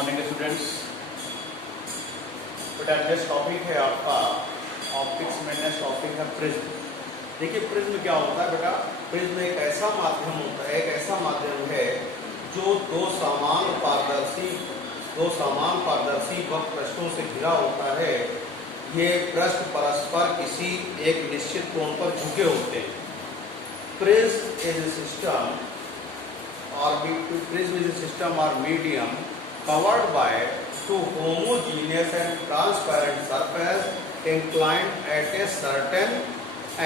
Morning students. बेटा next topic है आपका ऑप्टिक्स में। नेक्स्ट टॉपिक है प्रिज्म। देखिए प्रिज्म क्या होता है बेटा। प्रिज्म एक ऐसा माध्यम होता है, एक ऐसा माध्यम है जो दो समान पारदर्शी वक्र से घिरा होता है। ये पृष्ठ परस्पर किसी एक निश्चित कोण पर झुके होते हैं। प्रिज्म इज ए सिस्टम और medium covered by two homogeneous and transparent surface inclined at a certain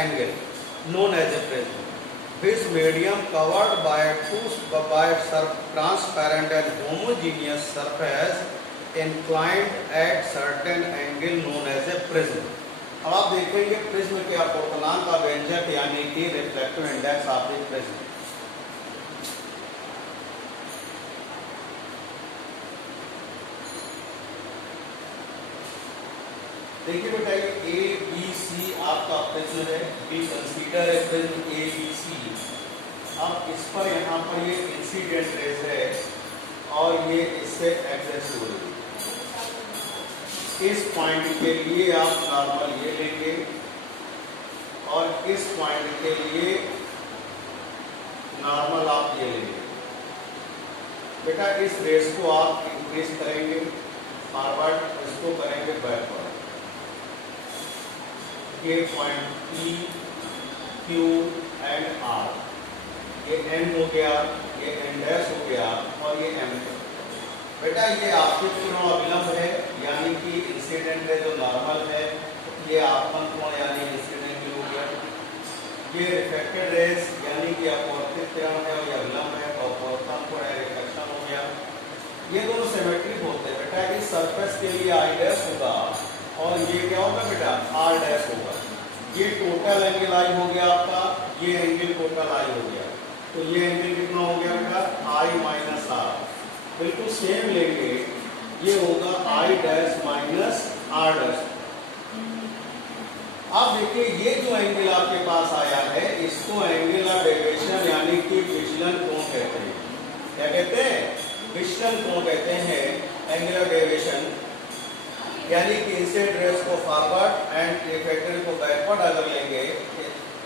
angle known as a prism. This medium covered by transparent and homogeneous surface inclined at certain angle known as a prism. अब आप देखेंगे prism के अपूर्णांक का व्यंजक यानी कि reflective index of the prism. देखिए बेटा ये ए बी सी आपका प्रिज्म है। बी कंसीडर है प्रिज्म ए बी सी। अब इस पर यहाँ पर ये इंसिडेंट रेज है और ये इससे एडजस्ट हो रही है। इस पॉइंट के लिए आप नॉर्मल ये लेंगे और इस पॉइंट के लिए नॉर्मल आप ये लेंगे। बेटा इस रेस को आप इंक्रीज करेंगे फॉरवर्ड, इसको करेंगे बैकवर्ड। ये point P, Q and R, ये N हो गया, ये N डैश हो गया और ये M। बेटा ये आपतित कोण अभिलंब है यानी कि इंसिडेंट है जो नॉर्मल है। ये आपतन कोण यानी इंसिडेंट हो गया। ये रिफ्लेक्टेड रेज यानी कि अपवर्तित किरण है और ये अभिलंब है और अपवर्तन कोण है रिफ्लेक्शन हो गया। ये दोनों सिमेट्रिक होते हैं। बेटा इस सरफेस के लिए I डैश होगा और ये क्या होगा बेटा R डैश होगा। ये टोटल एंगल आई हो गया आपका, ये एंगल टोटल आई हो गया। तो ये एंगल कितना हो गया बेटा I माइनस R। बिल्कुल सेम लेंगे, ये होगा I dash minus R dash. अब देखिए ये जो एंगल आपके पास आया है इसको एंगल ऑफ डेविएशन यानी कि विचलन कोण कहते हैं। क्या कहते हैं? विचलन कोण कहते हैं एंगल ऑफ डेविएशन। यानी कि इंसिडेंट रेस को फॉरवर्ड एंड रिफ्लेक्टेड को बैकवर्ड अगर लेंगे,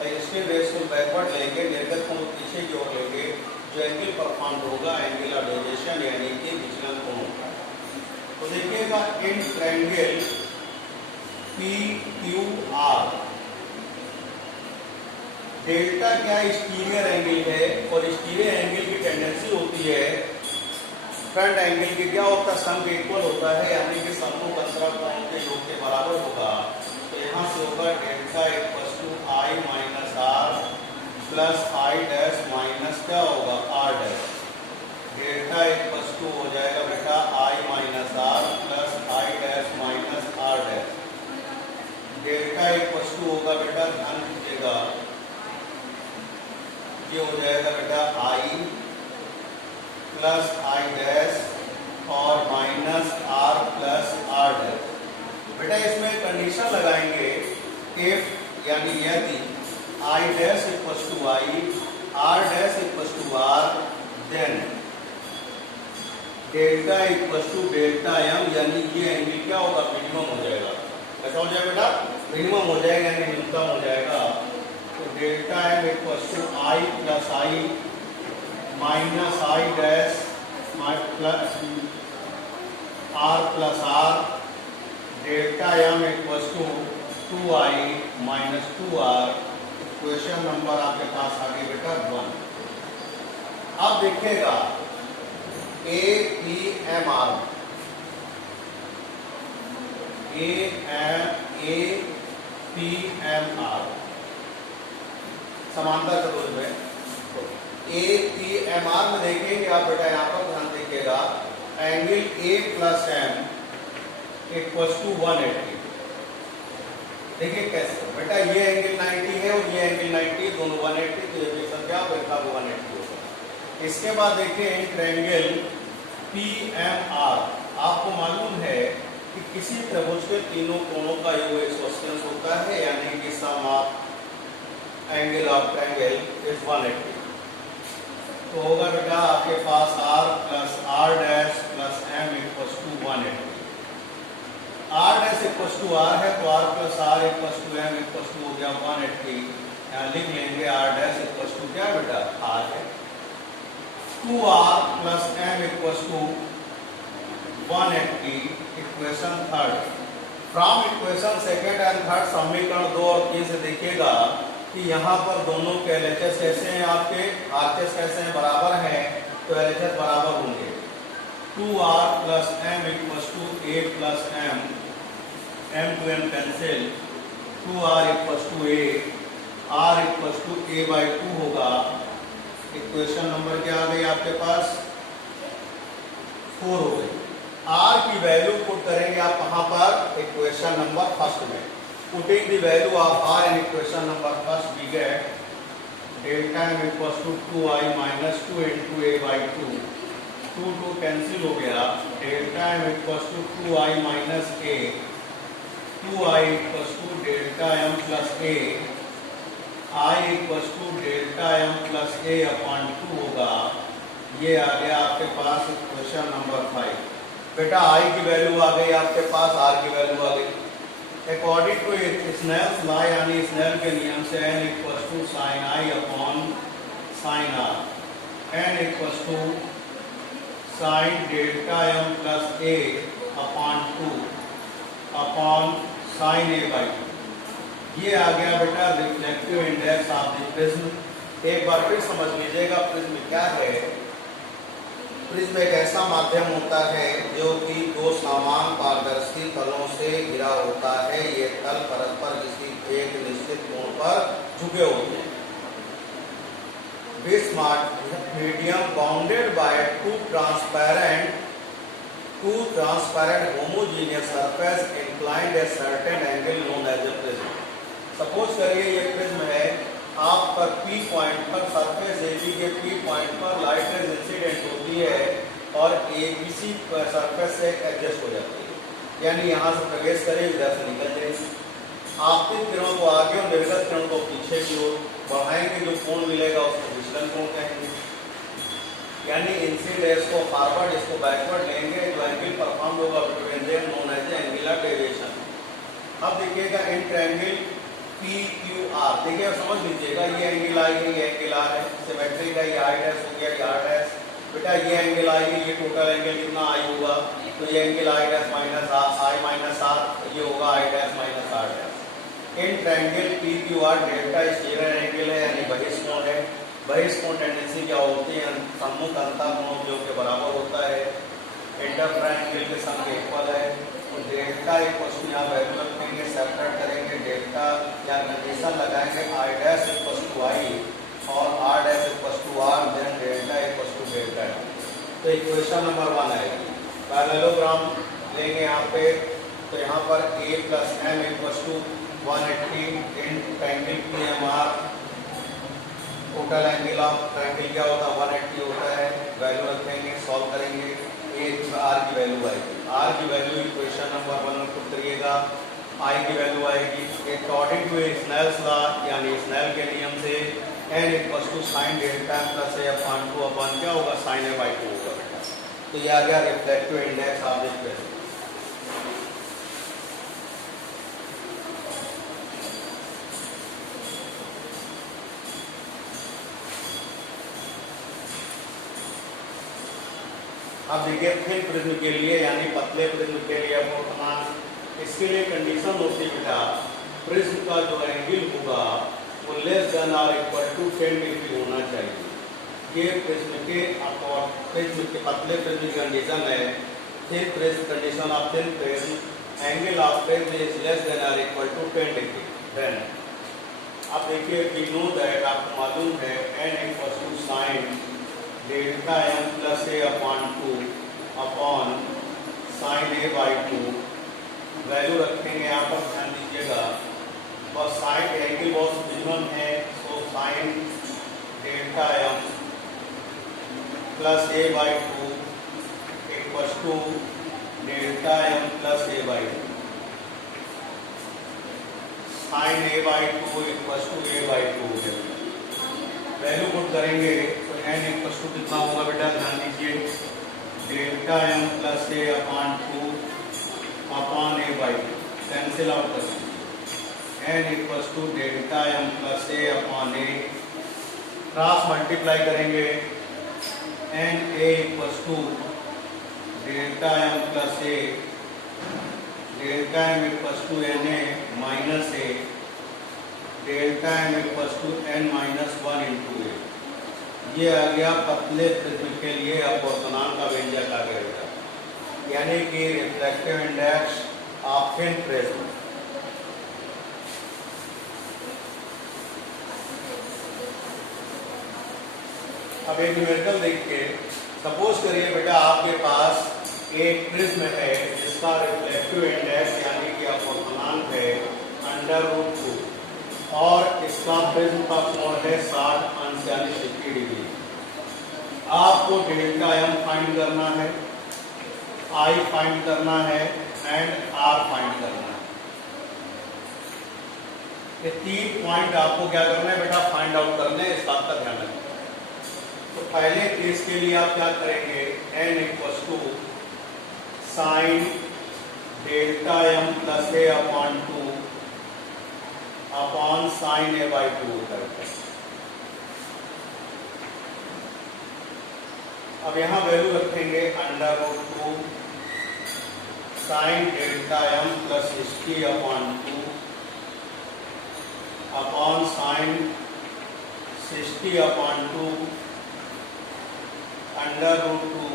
इंसिडेंट रेस को बैकवर्ड लेंगे, निर्गत कोण पीछे की ओर लेंगे, जो एंगल परफॉर्म होगा एंगल ऑफ डेविएशन यानी कि विचलन कोण होगा। तो देखिएगा इन ट्रायंगल PQR डेल्टा क्या स्टीरियर एंगल है और स्टीरियर एंगल की टेंडेंसी होती है फ्रंट एंगल की क्या होता है सम के इक्वल होता है यानी कि समूह अंतरा कोण के योग के बराबर होगा। तो यहाँ से होगा delta equal to I minus R plus I dash minus क्या होगा R dash. Delta equal to हो जाएगा बेटा I minus R plus I dash minus R dash. Delta equal to होगा बेटा ध्यान दीजिएगा ये हो जाएगा बेटा I प्लस I डैश और minus R plus R dash. बेटा इसमें कंडीशन लगाएंगे इफ यानी यदि I dash equal to I, R dash equal to R, then delta equal to delta M यानी ये एंगल क्या होगा मिनिमम हो जाएगा। कैसा हो जाएगा बेटा? मिनिमम हो जाएगा यानी न्यूनतम हो जाएगा। तो delta M equal to I plus I minus I dash plus R plus R, delta M equal to 2I minus 2R। Question number आपके पास आगे बेटा 1। अब देखिएगा APMR समांतर चतुर्भुज में APMR में देखेंगे आप बेटा यहाँ पर ध्यान देखिएगा angle A plus M equal to 180। देखिए कैसे बेटा ये एंगल 90 है और ये एंगल 90 दोनों 180, तो ये संख्या बेटा 180 होगा। इसके बाद देखिए इन ट्रायंगल PMR आपको मालूम है कि किसी त्रिभुज के तीनों कोणों का योग 180 होता है यानी कि sum of angle of triangle is 180। तो होगा बेटा आपके पास r plus r dash plus m equals to 180। r dash equals to r है तो r plus r equals to m equals to हो गया 180। यहाँ लिख लेंगे r डैश इक्वल्स टू क्या बेटा r है 2r plus m equals to 180। Equation third from equation second and third समीकरण 2 और 3 से देखिएगा कि यहाँ पर दोनों के एलएचएस कैसे हैं, आपके आरएचएस कैसे हैं, बराबर हैं, तो एलएचएस बराबर होंगे 2r plus m equals to a plus m to m cancel 2r equals to a r equals to a by 2 होगा। इक्वेशन नंबर क्या आ गई आपके पास 4 हो गई। r की वैल्यू पुट करेंगे आप कहाँ पर इक्वेशन नंबर फर्स्ट में। Putting the value of r in equation number first we get delta m equals to 2i minus 2 into a by 2। 2 cancel हो गया। Delta m equals to 2i minus a 2i equals to delta m plus a i equals to delta m plus a upon 2 होगा। ये आ गया आपके पास equation number 5। बेटा i की value आ गई आपके पास, r की वैल्यू आ गई। अकॉर्डिंग टू स्नेल्स लॉ यानी स्नेल के नियम से n equals to sine i upon sine r n equals to sine delta m plus a upon 2 upon sine a by 2। ये आ गया बेटा reflective index of the prism. एक बार फिर समझ लीजिएगा प्रिज्म क्या है। प्रिज्म एक ऐसा माध्यम होता है जो कि दो समान पारदर्शी तलों से घिरा होता है। ये तल परस्पर किसी एक निश्चित कोण पर झुके होते हैं। This medium bounded by two transparent homogeneous surface inclined a certain angle known as a prism। Suppose करिए ये प्रिज्म है, आप पर P पॉइंट पर सरफेस एबी के P पॉइंट पर लाइट रेज इंसिडेंट होती है और ABC सरफेस से एडजस्ट हो जाती है, यानी यहाँ से प्रवेश करेगी इधर से निकल जाएगी। आपतित किरणों को आगे और निर्गत किरणों को पीछे की ओर बढ़ाएंगे, जो कोण मिलेगा उसको विचलन कोण कहेंगे। यानी इंसिडेंस को फॉरवर्ड इसको बैकवर्ड लेंगे, जो एंगल परफॉर्म होगा between them known as angular deviation. अब देखिएगा इन ट्रायंगल PQR, देखिए समझ लीजिएगा ये एंगल आई है, ये एंगल आर है, सिमेट्री का ये आई डैश हो गया, ये आर डैश। बेटा ये एंगल आई है, ये टोटल एंगल कितना आई होगा, तो ये angle I dash minus I minus R, ये होगा I dash minus R dash. In triangle PQR delta exterior angle है यानी बहिष्कोण है। बहिष्कोण टेंडेंसी क्या होती है, सम्मुख अंतर कोण जो के बराबर होता है। इंटर ट्रायंगल के सम इक्वल है। डेल्टा इक्वल्स टू यहाँ वैल्यू रखेंगे, सेपरेट करेंगे, डेल्टा या कंडीशन लगाएंगे I dash equals to I और R dash equals to R, then delta equals to delta. तो इक्वेशन नंबर 1 आएगी। पैरेललोग्राम लेंगे यहाँ पे, तो यहाँ पर a plus m equals to 180 in triangle PMR। Total angle of triangle क्या होता है 180 होता है। वैल्यू रखेंगे, सॉल्व करेंगे, आर की वैल्यू आएगी। आर की वैल्यू इक्वेशन नंबर 1 में पुट करिएगा, आई की वैल्यू आएगी अकॉर्डिंग टू स्नेल्स लॉ यानी स्नेल के नियम से n equals to sine delta plus a upon 2 upon क्या होगा साइन a बाई 2 होगा बेटा। तो ये आ गया reflective index of this prism. अब देखिए थिन प्रिज्म के लिए यानी पतले प्रिज्म के लिए इसके लिए कंडीशन होती है बेटा प्रिज्म का जो एंगल होगा वो less than or equal to 10 degree होना चाहिए। ये प्रिज्म के पतले प्रिज्म की कंडीशन है। Thin prism condition of thin prism angle of prism is less than or equal to 10 degree. Then अब देखिए वी नो दैट आपको मालूम है n equal to sine delta m plus a upon 2 upon sine a by 2। Value रखेंगे यहाँ पर, ध्यान दीजिएगा, और साइन एंगल बहुत मिनिमम है, तो sine delta m plus a by 2 equal to delta m plus a by 2। Sine a by 2 equal to a by 2 हो गया। वैल्यू पुट करेंगे तो n इक्वल टू कितना होगा बेटा, ध्यान दीजिए, delta m plus A upon 2 upon a by cancel out कर दीजिए, n equal to delta m plus A upon a, cross multiply करेंगे, n a equal to delta m plus a, delta m equal to n a minus a, delta m equal to n minus 1 into a. ये आ गया पतले prism के लिए अपवर्तनांक का व्यंजक आ गया, यानी कि refractive index of thin prism. अब एक न्यूमेरिकल देखिए, सपोज करिए बेटा आपके पास एक प्रिज्म है जिसका रिफ्लेक्टिव इंडेक्स यानी कि अपवर्तनांक है √2 और इसका प्रिज्म का कोण है 60 अंश यानी 60 डिग्री। आपको डेल्टा m फाइंड करना है, I फाइंड करना है एंड R फाइंड करना है। ये 3 पॉइंट आपको क्या करना है बेटा, फाइंड आउट करने हैं, इस बात का ध्यान रखना। तो पहले केस के लिए आप क्या करेंगे, n equal to sine delta m plus A upon 2 upon sine A by 2 होता है। अब यहाँ वैल्यू रखेंगे √2 sine delta m plus 60 upon 2 upon sine 60 upon 2 √2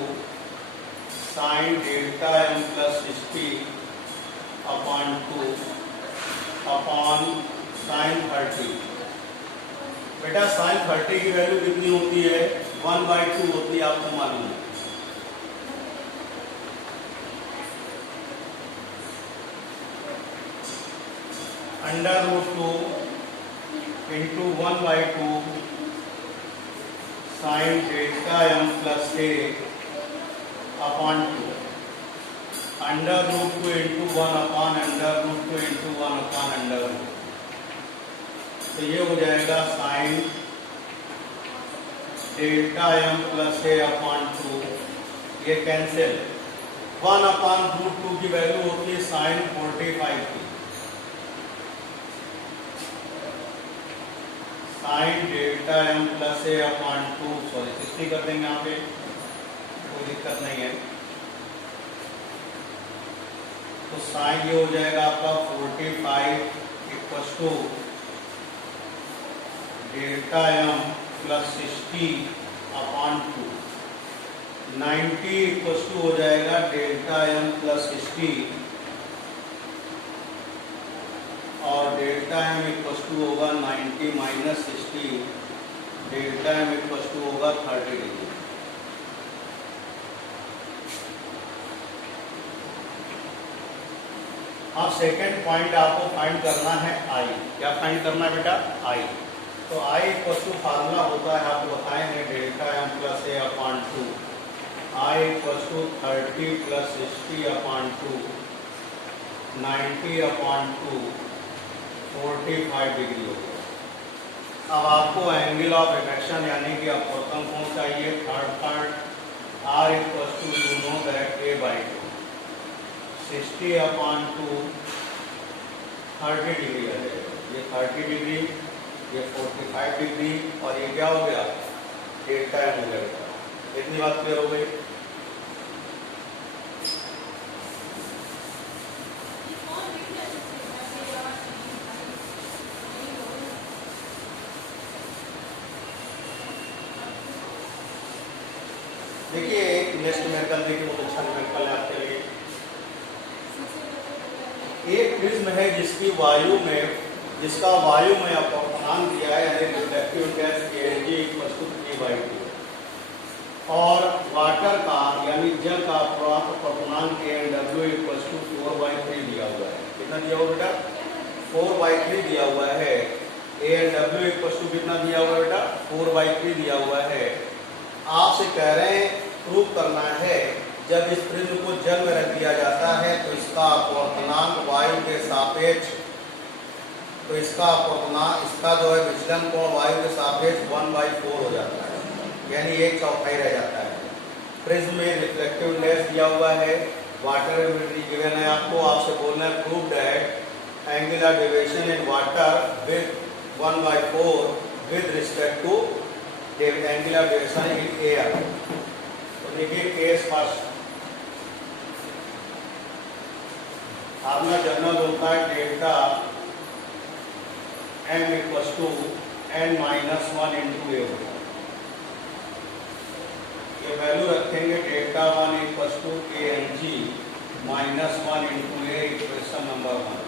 sine delta m plus 60 upon 2 upon sine 30। बेटा साइन 30 की वैल्यू कितनी होती है, 1/2 होती है, आपको मालूम है। √2 into 1/2 sine delta m plus ए upon 2, √2 into 1 upon √2 into 1 upon √2। तो ये हो जाएगा साइन डेल्टा m प्लस ए अपॉन 2, ये कैंसिल, 1 अपॉन √2 की वैल्यू होती है साइन 45 की, साइन डेल्टा m प्लस ए अपॉन 2 सॉरी 60 कर देंगे यहाँ पे, कोई दिक्कत नहीं है। तो साइन ये हो जाएगा आपका 45 equal to delta m plus 60 upon 2, 90 equal to हो जाएगा डेल्टा m प्लस 60 और डेल्टा m इक्वल टू होगा 90 minus 60, delta m equal to होगा 30 डिग्री। अब सेकेंड पॉइंट आपको फाइंड करना है I। क्या फाइंड करना है बेटा, I। तो I इक्वल टू फार्मूला होता है, आपको बताए हैं, delta m plus A upon 2, I equal to 30 plus 60 upon 2, 90 upon 2, 45 degree हो गया। अब आपको एंगल ऑफ इफेक्शन यानी कि अपवर्तन कोण चाहिए, third part, R equal to you know that a/2, 60 upon 2 30 degree आ जाएगा, ये 30 डिग्री, ये 45 डिग्री और ये क्या हो गया, डेल्टा m हो जाएगा। इतनी बात क्लियर हो गई। देखिए एक नेक्स्ट न्यूमेरिकल देखिए, बहुत अच्छा न्यूमेरिकल है आपके लिए। एक प्रिज्म है जिसका वायु में अपवर्तनांक दिया है, यानी reflective index Ag equal to 3/2 और वाटर का यानी जल का अपवर्तनांक Aw इक्वल टू 4/3 दिया हुआ है। कितना दिया हुआ बेटा, 4/3 दिया हुआ है। Aw इक्वल टू कितना दिया हुआ बेटा, 4/3 दिया हुआ है। आपसे कह रहे हैं प्रूव करना है, जब इस प्रिज्म को जल में रख दिया जाता है तो इसका अपवर्तनांक वायु के सापेक्ष तो इसका अपना इसका जो है विचलन कोण वायु के सापेक्ष 1/4 हो जाता है, यानी 1/4 रह जाता है। प्रिज्म में रिफ्लेक्टिव इंडेक्स दिया हुआ है, वाटर एमिसिविटी गिवन है आपको, आपसे बोलना है prove that angular deviation in water with 1/4 with respect to angular deviation in air. तो देखिए केस फर्स्ट, आपका जनरल होता है delta m equals to n-1 into A होगा। ये वैल्यू रखेंगे delta 1 equals to ANG -1 into A, equation number 1।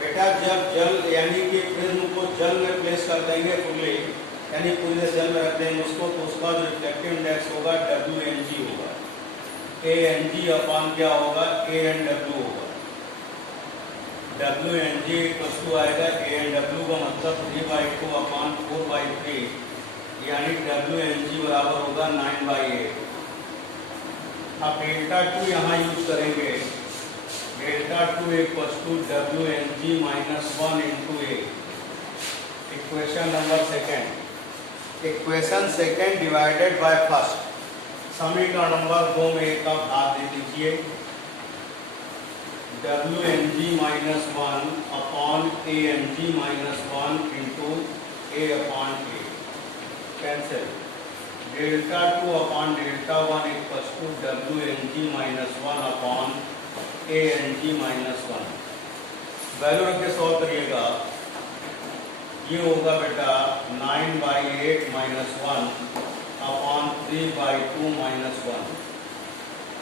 बेटा जब जल यानी कि प्रिज्म को जल में प्लेस कर देंगे फुल्ली, यानी पूरे जल में रख देंगे उसको, तो उसका जो रिफ्लेक्टिव इंडेक्स होगा WNG होगा। ANG अपॉन क्या होगा, ANW होगा। WNG इक्वल्स टू आएगा ANW का मतलब 3/2 अपॉन 4/3, यानी WNG बराबर होगा 9/8। अब डेल्टा 2 यहाँ यूज करेंगे, delta 2 equals to WNG -1 into A, equation number second. Equation second divided by first, समीकरण नंबर 2 में एक का भाग दे दीजिए। WNG -1 upon ANG -1 into A upon A, cancel. Delta 2 upon delta 1 equals to WNG -1 upon ANG -1। Value रख के सॉल्व करिएगा, ये होगा बेटा 9/8 -1 upon 3/2 -1।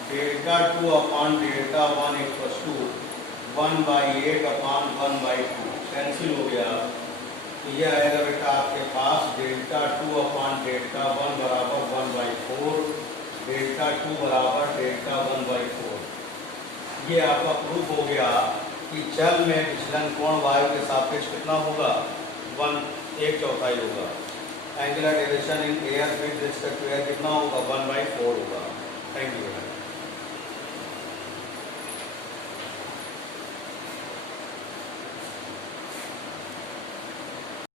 Delta 2 upon delta 1 equals to 1/8 upon 1/2, cancel हो गया। तो ये आएगा बेटा आपके पास डेल्टा 2 अपॉन डेल्टा 1 बराबर 1/4, डेल्टा 2 बराबर डेल्टा 1/4। ये आपका प्रूफ हो गया कि जल में विचलन कोण वायु के सापेक्ष कितना होगा, 1/4 होगा। Angular deviation in air with respect to air कितना होगा, 1/4 होगा। Thank you.